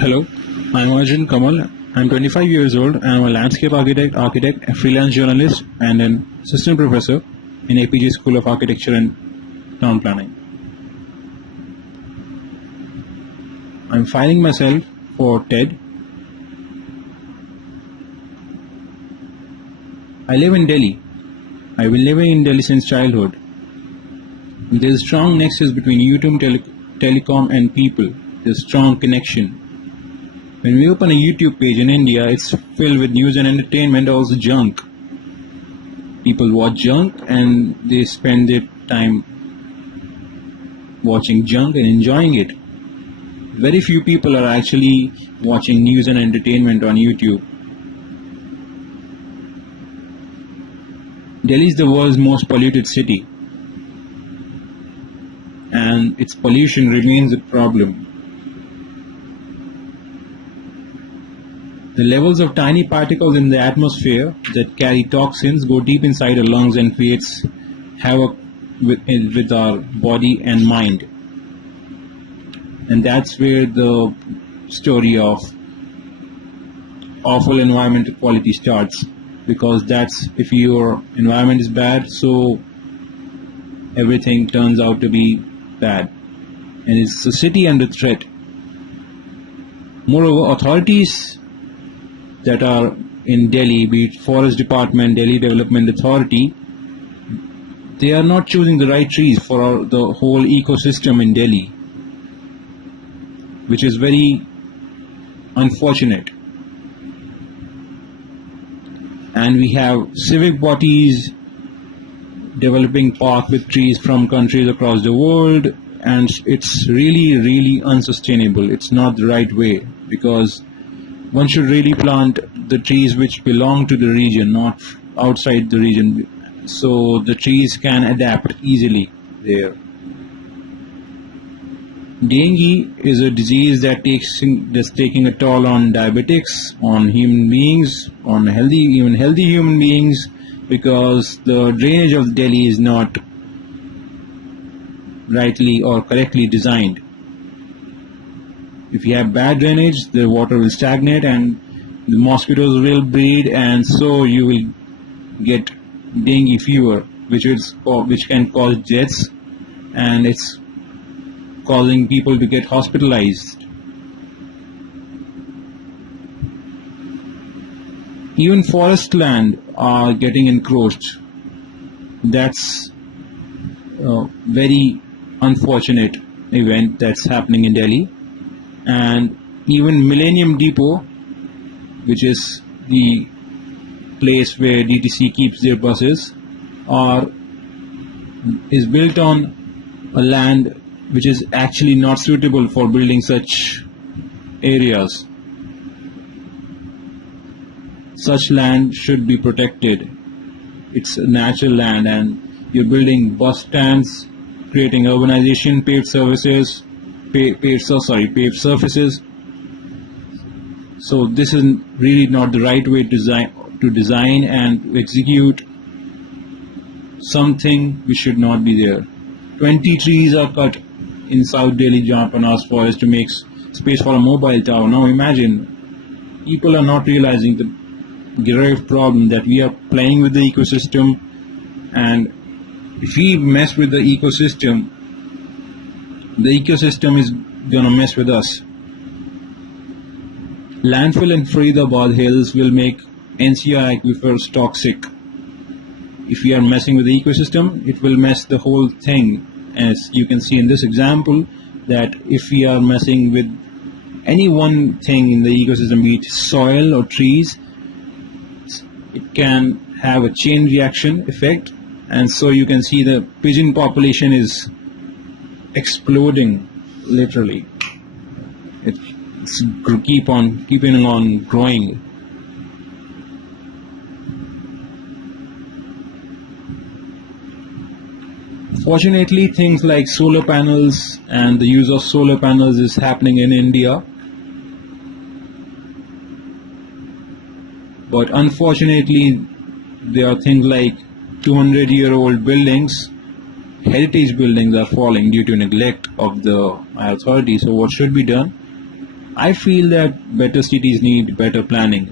Hello, I'm Arjun Kamal. I'm 25 years old and I'm a landscape architect, a freelance journalist, and an assistant professor in APG School of Architecture and Town Planning. I'm filing myself for TED. I live in Delhi. I've been living in Delhi since childhood. There's a strong nexus between YouTube telecom and people. There's a strong connection. When we open a YouTube page in India, it's filled with news and entertainment, also junk. People watch junk and they spend their time watching junk and enjoying it. Very few people are actually watching news and entertainment on YouTube. Delhi is the world's most polluted city, and its pollution remains a problem. The levels of tiny particles in the atmosphere that carry toxins go deep inside our lungs and creates havoc with our body and mind. And that's where the story of awful environmental quality starts. Because that's, if your environment is bad, so everything turns out to be bad. And it's a city under threat. Moreover, authorities that are in Delhi, be it Forest Department, Delhi Development Authority, they are not choosing the right trees for the whole ecosystem in Delhi, which is very unfortunate. And we have civic bodies developing parks with trees from countries across the world, and it's really unsustainable. It's not the right way, because one should really plant the trees which belong to the region, not outside the region, so the trees can adapt easily there. Dengue is a disease that's taking a toll on diabetics, on human beings, on even healthy human beings, because the drainage of Delhi is not rightly or correctly designed. If you have bad drainage, the water will stagnate and the mosquitoes will breed, and so you will get dengue fever, which can cause deaths, and it's causing people to get hospitalized. Even forest land are getting encroached. That's a very unfortunate event that's happening in Delhi. And even Millennium Depot, which is the place where DTC keeps their buses, is built on a land which is actually not suitable for building such areas. Such land should be protected. It's a natural land, and you're building bus stands, creating urbanization, paved surfaces. So this is really not the right way to design and execute something which should not be there. 20 trees are cut in South Delhi Jampanas forest to make space for a mobile tower. Now imagine, people are not realizing the grave problem that we are playing with the ecosystem, and if we mess with the ecosystem is gonna mess with us. Landfill in Faridabad Hills will make NCR aquifers toxic. If we are messing with the ecosystem, it will mess the whole thing. As you can see in this example, that if we are messing with any one thing in the ecosystem, be it soil or trees, it can have a chain reaction effect, and so you can see the pigeon population is exploding, literally. It's keeping on growing. Fortunately, things like solar panels and the use of solar panels is happening in India. But unfortunately, there are things like 200-year-old buildings heritage buildings are falling due to neglect of the authorities. So what should be done? I feel that better cities need better planning,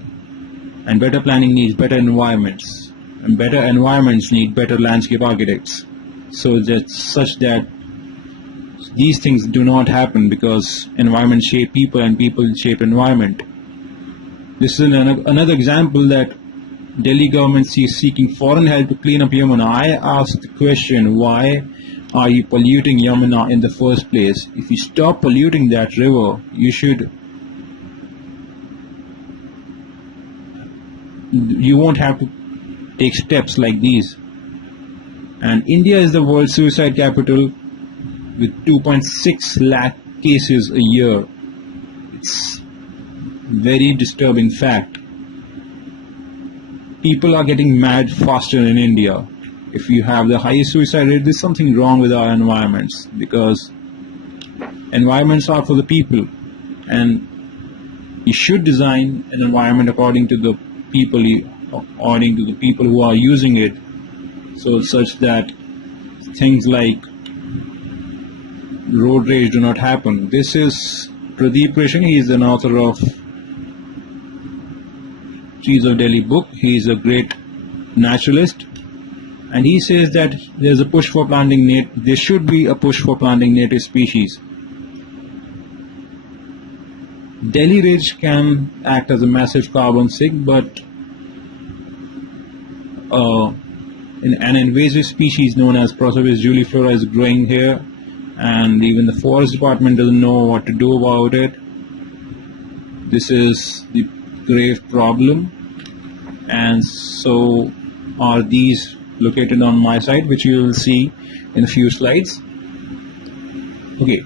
and better planning needs better environments, and better environments need better landscape architects. So that such that these things do not happen, because environment shape people and people shape environment. This is another example that Delhi government is seeking foreign help to clean up Yamuna. I asked the question, why are you polluting Yamuna in the first place? If you stop polluting that river, you won't have to take steps like these. And India is the world's suicide capital with 2.6 lakh cases a year. It's very disturbing fact. People are getting mad faster in India. If you have the highest suicide rate, there's something wrong with our environments, because environments are for the people, and you should design an environment according to the people who are using it, so such that things like road rage do not happen. This is Pradeep Krishan. He is an author of Trees of Delhi book. He is a great naturalist, and he says that there should be a push for planting native species. Delhi Ridge can act as a massive carbon sink, but an invasive species known as Prosopis juliflora is growing here, and even the forest department doesn't know what to do about it. This is the grave problem, and so are these located on my site, which you will see in a few slides. Okay,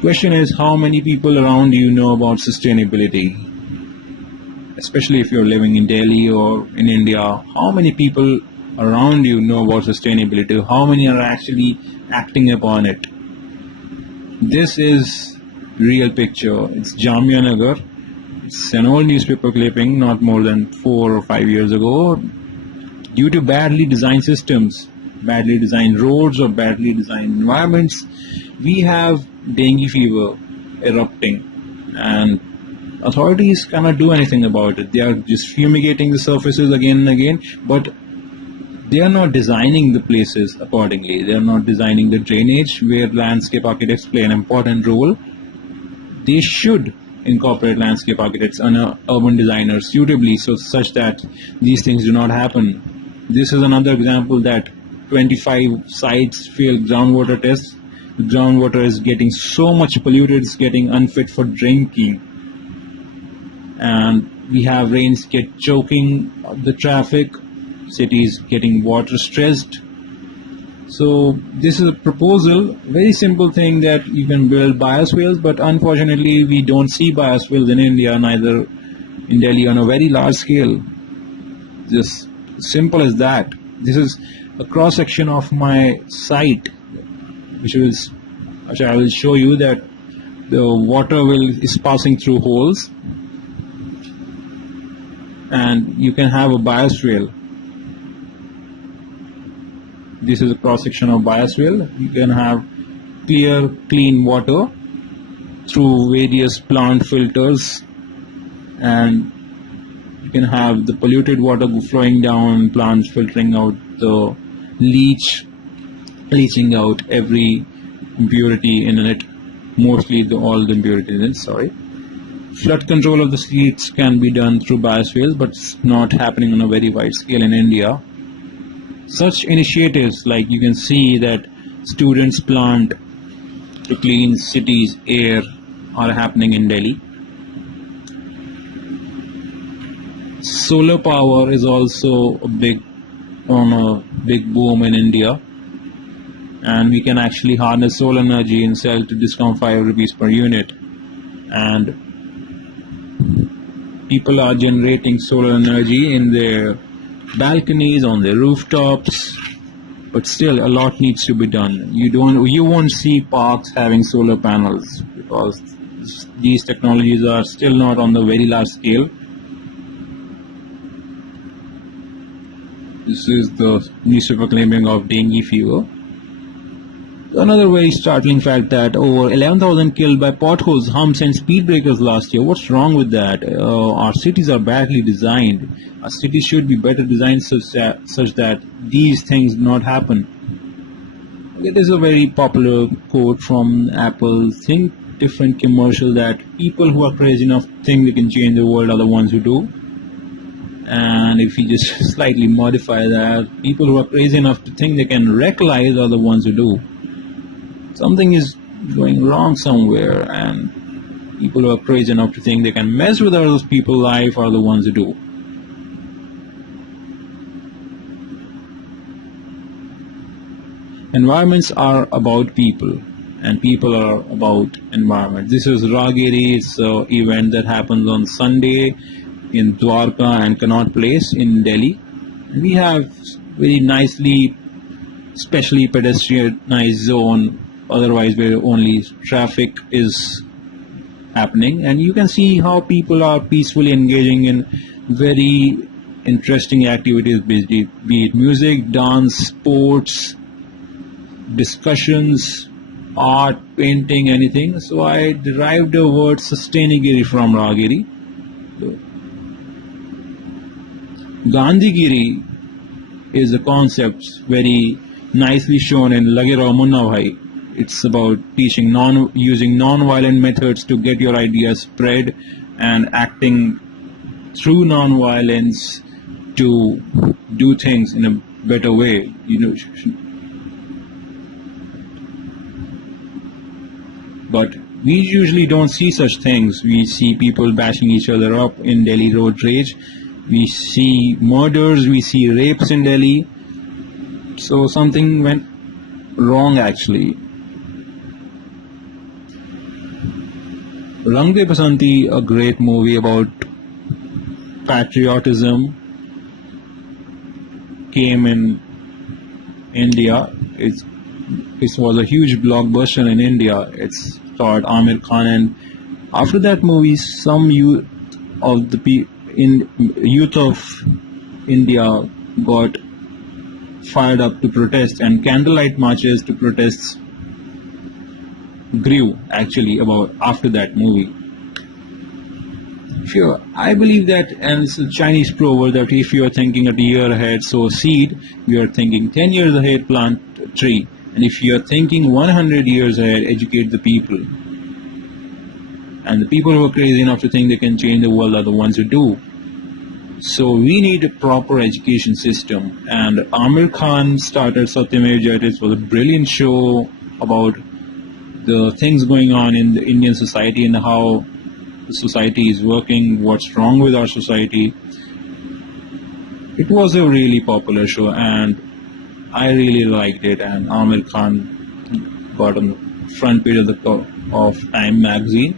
question is, how many people around you know about sustainability? Especially if you're living in Delhi or in India, how many people around you know about sustainability? How many are actually acting upon it? This is real picture. It's Jamia Nagar. It's an old newspaper clipping, not more than 4 or 5 years ago. Due to badly designed systems, badly designed roads, or badly designed environments, we have dengue fever erupting, and authorities cannot do anything about it. They are just fumigating the surfaces again and again, but they are not designing the places accordingly. They are not designing the drainage, where landscape architects play an important role. They should incorporate landscape architects and urban designers suitably, so such that these things do not happen. This is another example that 25 sites failed groundwater tests. The groundwater is getting so much polluted, it's getting unfit for drinking. And we have rains choking the traffic, cities getting water stressed. So this is a proposal, very simple thing, that you can build biospheres, but unfortunately we don't see biospheres in India, neither in Delhi, on a very large scale. Just simple as that. This is a cross section of my site, which I will show you that the water is passing through holes, and you can have a biosphere. This is a cross section of biosphere. You can have clear, clean water through various plant filters, and you can have the polluted water flowing down, plants filtering out the leaching out every impurity in it, mostly all the impurities in it, sorry. Flood control of the streets can be done through biospheres, but it's not happening on a very wide scale in India. Such initiatives, like you can see that students plant to clean cities' air, are happening in Delhi. Solar power is also a big boom in India, and we can actually harness solar energy and sell to discount 5 rupees per unit, and people are generating solar energy in their balconies, on their rooftops, but still a lot needs to be done. You won't see parks having solar panels, because these technologies are still not on the very large scale. This is the newspaper claiming of dengue fever. Another very startling fact that over 11,000 killed by potholes, humps and speed breakers last year. What's wrong with that? Our cities are badly designed. Our cities should be better designed such that these things do not happen. It is a very popular quote from Apple Think Different commercial that people who are crazy enough to think they can change the world are the ones who do. And if you just slightly modify that, people who are crazy enough to think they can wreck lives are the ones who do. Something is going wrong somewhere, and people who are crazy enough to think they can mess with other people's life are the ones who do. Environments are about people, and people are about environment. This is Ragiri. It's an event that happens on Sunday in Dwarka and Connaught Place in Delhi. We have very nicely, specially pedestrianized zone, otherwise where only traffic is happening, and you can see how people are peacefully engaging in very interesting activities, be it music, dance, sports, discussions, art, painting, anything. So I derived the word Sustainagiri from Ragiri. Gandhigiri is a concept very nicely shown in Lage Rao Munna Bhai. It's about teaching using non-violent methods to get your ideas spread and acting through non-violence to do things in a better way. But we usually don't see such things. We see people bashing each other up in Delhi road rage. We see murders, we see rapes in Delhi. So something went wrong actually. Rang De Basanti, a great movie about patriotism, came in India. It was a huge blockbuster in India. It starred Amir Khan, and after that movie, some youth of India got fired up to protest, and candlelight marches to protest grew actually about after that movie. Sure, I believe that, and it's a Chinese proverb that if you are thinking a year ahead, sow a seed. You are thinking 10 years ahead, plant a tree. And if you are thinking 100 years ahead, educate the people. And the people who are crazy enough to think they can change the world are the ones who do. So we need a proper education system. And Amir Khan started Satyamev Jayate. It was a brilliant show about the things going on in the Indian society and how the society is working, what's wrong with our society. It was a really popular show, and I really liked it. And Amir Khan got on the front page of Time magazine.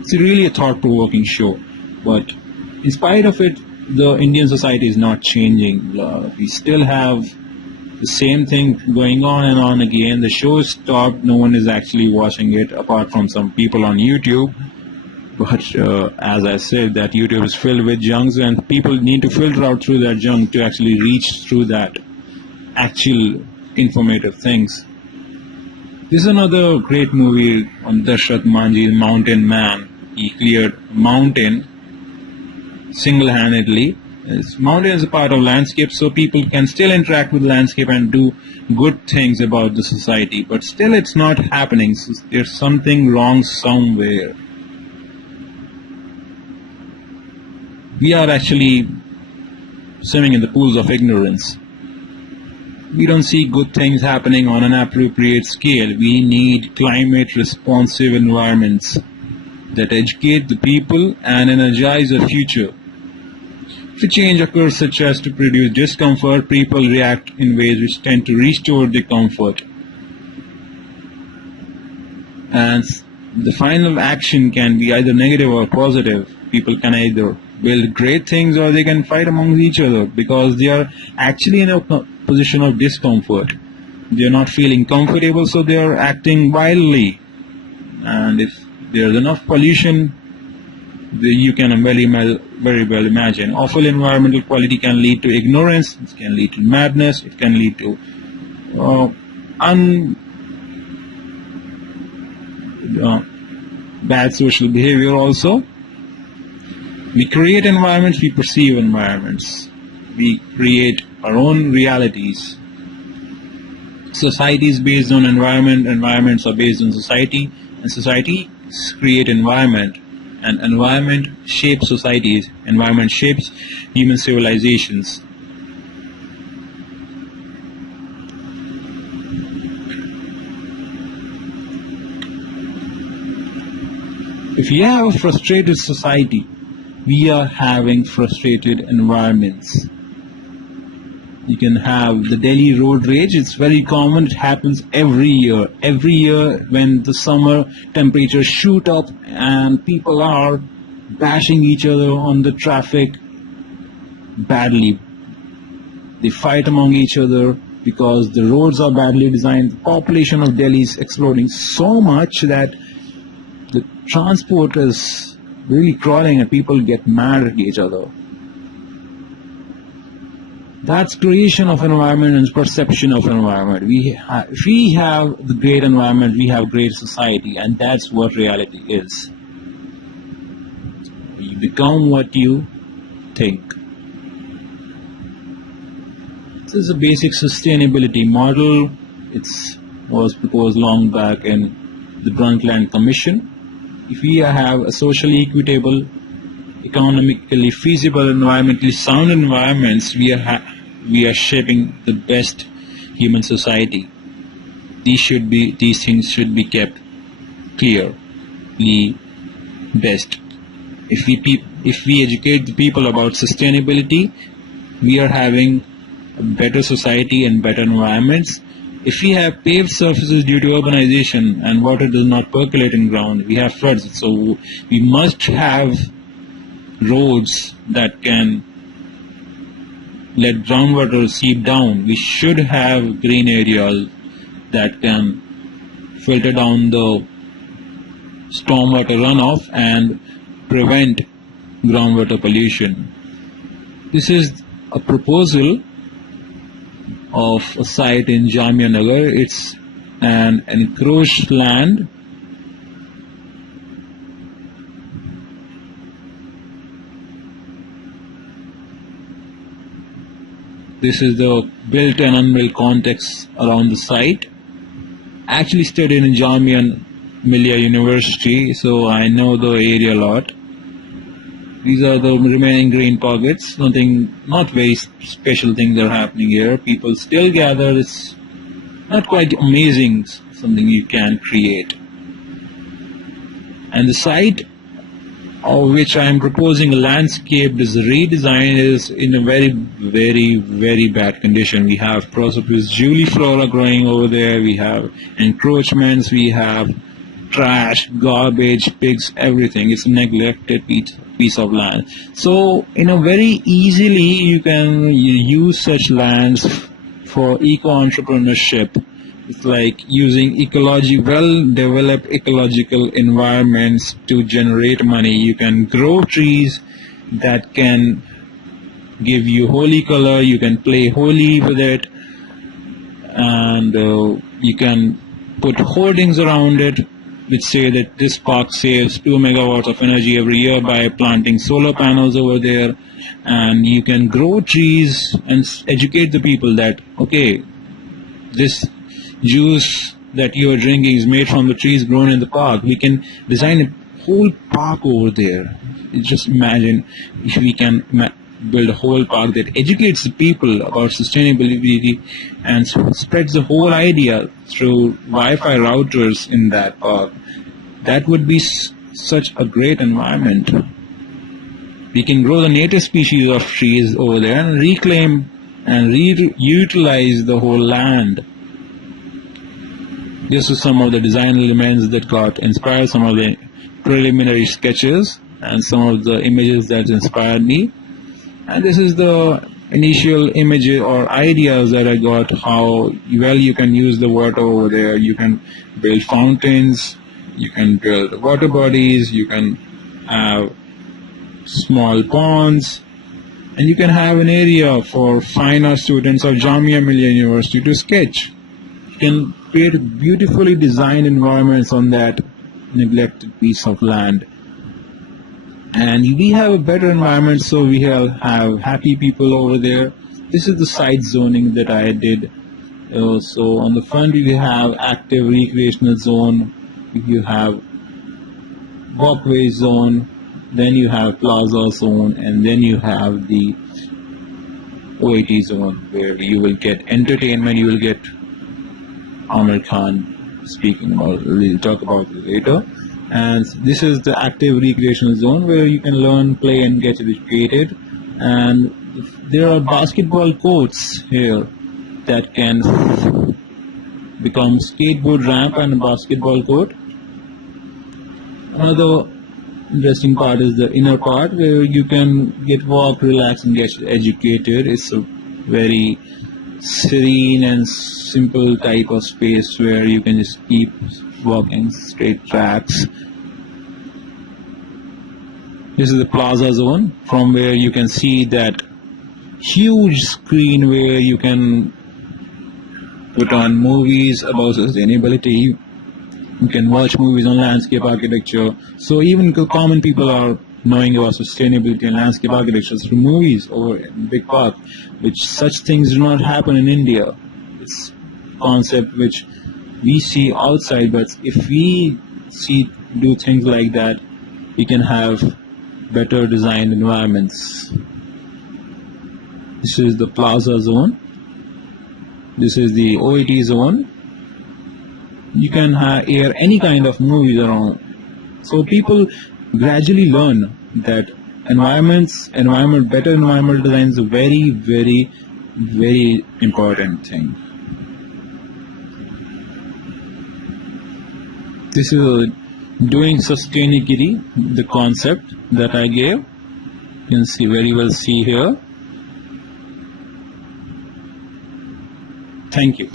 It's really a thought-provoking show, but in spite of it, the Indian society is not changing. We still have the same thing going on and on again. The show is stopped. No one is actually watching it apart from some people on YouTube. But as I said, that YouTube is filled with junks, and people need to filter out through that junk to actually reach through that actual informative things. This is another great movie on Dashrath Manjhi, Mountain Man. He cleared mountain single-handedly. Mountain is a part of landscape, so people can still interact with landscape and do good things about the society. But still it's not happening. So there's something wrong somewhere. We are actually swimming in the pools of ignorance. We don't see good things happening on an appropriate scale. We need climate responsive environments that educate the people and energize the future. If a change occurs such as to produce discomfort, people react in ways which tend to restore the comfort. And the final action can be either negative or positive. People can either build great things or they can fight among each other because they are actually in a position of discomfort. They are not feeling comfortable, so they are acting wildly. And if there is enough pollution, you can very well imagine. Awful environmental quality can lead to ignorance, it can lead to madness, it can lead to bad social behavior also. We create environments, we perceive environments. We create our own realities. Society is based on environment, environments are based on society, and society create environment, and environment shapes societies, environment shapes human civilizations. If you have a frustrated society, we are having frustrated environments. You can have the Delhi road rage. It's very common. It happens every year. Every year when the summer temperatures shoot up and people are bashing each other on the traffic badly. They fight among each other because the roads are badly designed. The population of Delhi is exploding so much that the transport is really crawling and people get mad at each other. That's creation of environment and perception of environment. If we have the great environment, we have great society, and that's what reality is. You become what you think. This is a basic sustainability model. It was proposed long back in the Brundtland Commission. If we have a socially equitable, economically feasible, environmentally sound environments, we are shaping the best human society. These things should be kept clear, the best. If we educate the people about sustainability, we are having a better society and better environments. If we have paved surfaces due to urbanization and water does not percolate in ground, we have floods. So we must have roads that can let groundwater seep down. We should have green areas that can filter down the stormwater runoff and prevent groundwater pollution. This is a proposal of a site in Jamia Nagar. It's an encroached land. This is the built and unbuilt context around the site. I actually studied in Jamia Millia University, so I know the area a lot. These are the remaining green pockets. Not very special things are happening here. People still gather. It's not quite amazing, something you can create. And the site of which I am proposing a landscape redesign is in a very, very, very bad condition. We have Prosopis juliflora growing over there. We have encroachments. We have trash, garbage, pigs, everything. It's a neglected piece of land. So, very easily you can use such lands for eco-entrepreneurship. It's like using well-developed ecological environments to generate money. You can grow trees that can give you holy color. You can play holy with it, and you can put hoardings around it which say that this park saves 2 megawatts of energy every year by planting solar panels over there. And you can grow trees and educate the people that, okay, this juice that you are drinking is made from the trees grown in the park. We can design a whole park over there. Just imagine if we can build a whole park that educates the people about sustainability and spreads the whole idea through Wi-Fi routers in that park. That would be such a great environment. We can grow the native species of trees over there and reclaim and reutilize the whole land. This is some of the design elements that got inspired, some of the preliminary sketches and some of the images that inspired me. And this is the initial image or ideas that I got, how well you can use the water over there. You can build fountains, you can build water bodies, you can have small ponds, and you can have an area for fine art students of Jamia Millia University to sketch. You can create beautifully designed environments on that neglected piece of land. And we have a better environment, so we have happy people over there. This is the site zoning that I did. So on the front you have active recreational zone, you have walkway zone, then you have plaza zone, and then you have the OAT zone where you will get entertainment, you will get Amir Khan speaking about, we'll talk about it later. And this is the active recreational zone where you can learn, play and get educated. And there are basketball courts here that can become skateboard ramp and a basketball court. Another interesting part is the inner part where you can get walk, relax and get educated. It's a very serene and simple type of space where you can just keep walking straight tracks. This is the plaza zone from where you can see that huge screen where you can put on movies about sustainability. You can watch movies on landscape architecture. So even common people are knowing about sustainability and landscape architecture through movies or in big park, which such things do not happen in India. It's a concept which we see outside, but if we do things like that, we can have better designed environments. This is the plaza zone. This is the OAT zone. You can air any kind of movies around. So people gradually learn that better environmental design is a very, very, very important thing. This is doing sustainability, the concept that I gave. You can very well see here. Thank you.